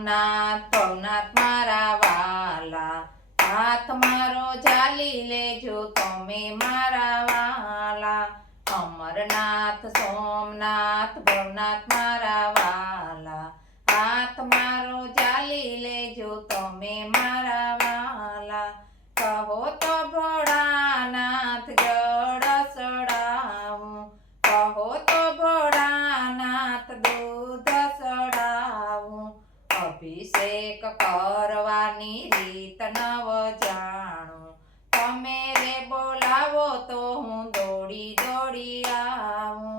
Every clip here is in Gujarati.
સોમનાથ ભવનાથ મારા વાલા, હાથ મારો ઝાલી લેજો તમે મારા વાલા. અમરનાથ સોમનાથ ભવનાથ મારા વાલા, હાથ મારો ઝાલી લેજો તમે મારા વાલા. કહો તો ભોળાનાથ જળ ચડાવું, કહો તો ભોળાનાથ દૂધ ચડાવું. અભિષેક કરવાની રીત નવ જાણું, તમે રે બોલાવો તો હું દોડી દોડી આવું.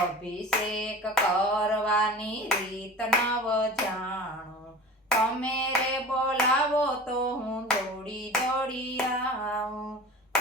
અભિષેક કરવાની રીત નવ જાણું, તમે રે બોલાવો તો હું દોડી દોડી આવું.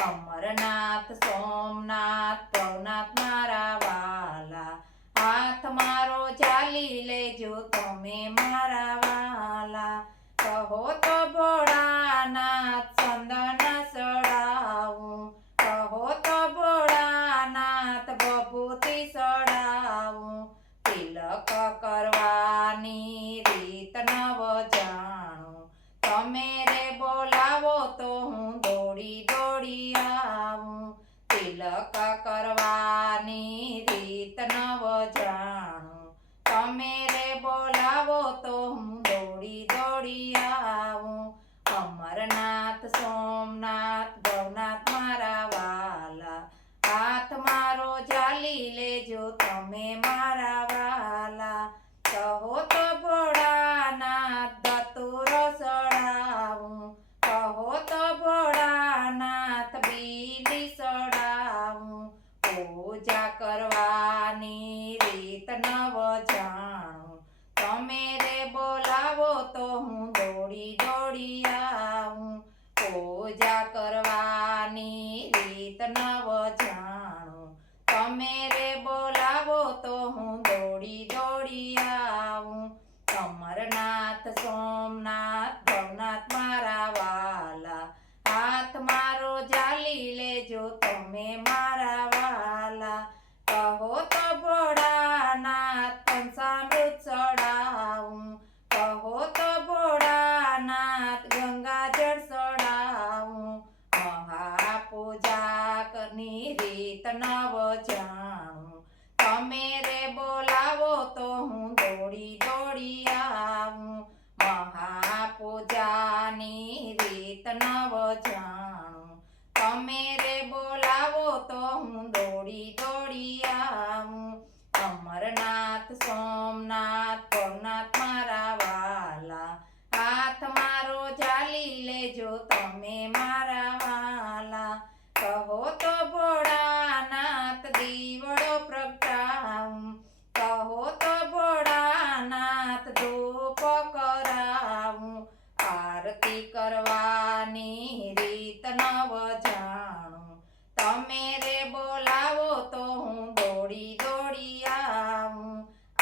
અમરનાથ સોમનાથ ભવનાથ મારા વાલા, હાથ મારો ઝાલી લેજો તમે મારા વાલા. કહો તો ભોળાનાથ ચંદન ચડાવું, કહો તો ભોળાનાથ ભભૂતિ ચડાવું. તિલક કરવાની રીત નવ જાણું, તમે રે બોલાવો તો હું દોડી દોડી આવું. તિલક કરવાની રીત નવ જાણું, તમે રે બોલાવો તો હું દોડી દોડી આવું. અમરનાથ સોમનાથ ભવનાથ મારા વાલા, હાથ મારો ઝાલી લેજો તમે મારા વાલા. કહો તો ભોળાનાથ ધતુરો ચડાવું, કહો તો ભોળાનાથ બીલી ચડાવું. પૂજા કરવાની રીત નવ જાણું, તમે રે બોલાવો તો હું દોડી દોડી આવું. પૂજા કરવાની રીત નવ જાણું, તમે રે બોલાવો તો હું દોડી દોડી આવું. અમરનાથ સોમનાથ ભવનાથ મારા વાલા, હાથ મારો ઝાલી લેજો તમે મારા વાલા. કહો તો ભોળાનાથ પંચામૃત ચડાવું, કહો તો ભોળાનાથ ગંગાજળ ચડાવું. મહાપૂજાની રીત નવ જાણું, તમે રે બોલાવો તો હું દોડી દોડી આવું. મહાપૂજાની રીત નવ જાણું, તમે રે બોલાવો તો હું દોડી દોડી આવું. અમરનાથ સોમનાથ ભવનાથ મારા વાલા, હાથ મારો ઝાલી લેજો તમે મારા વાલા. કહો તો ભોળાનાથ દીવડો પ્રગટાવું, કહો તો ભોળાનાથ ધૂપ કરાવું. આરતી કરવાની રીત નવ જાણું, તમે રે બોલાવો તો હું દોડી દોડી આવું.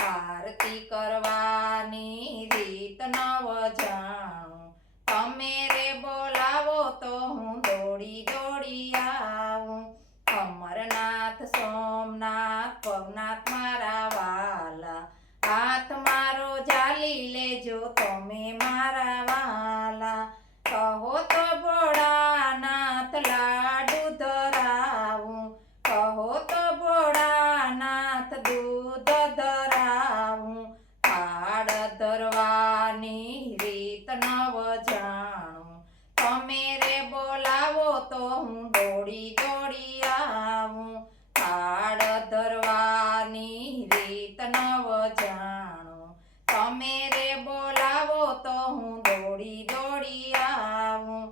આરતી કરવાની રીત નવ જાણું, તમે રે બોલાવો તો હું દોડી દોડી આવું. અમરનાથ સોમનાથ ભવનાથ મારા વાલા, હાથ મારો ઝાલી લેજો તમે મારા વાલા. કહો તો ભોળાનાથ લાડુ ધરાવું, કહો તો ભોળાનાથ દૂધ ધરાવું. થાળ ધરવાની રીત નવ જાણું, તમે રે બોલાવો તો હું દોડી દોડી આવું. થાળ ધરવાની રીત નવ જાણું, તમે રે બોલાવો તો હું દોડી દોડી આવું.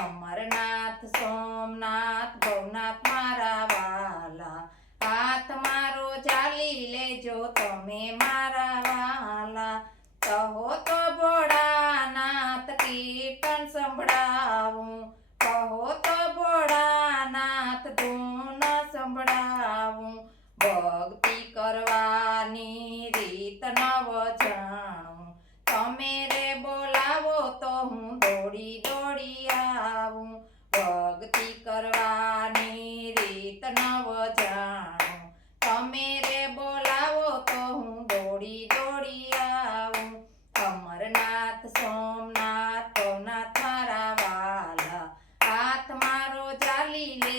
અમરનાથ સોમનાથ ભવનાથ મારા વાલા, હાથ મારો ઝાલી લેજો તમે મારા વાલા. કહો તો ભોળાનાથ કીર્તન સંભળાવું, કહો તો ભોળાનાથ ધૂન સંભળાવું. ભક્તિ કરવાની રીત નવ જાણું, તમે રે બોલાવો તો હું દોડી દોડી આવું. ભક્તિ કરવાની રીત નવ જાણું, તમે રે બોલાવો તો હું દોડી દોડી આવું. સોમનાથ ભવનાથ મારા વાલા હાથ મારો ચાલી લે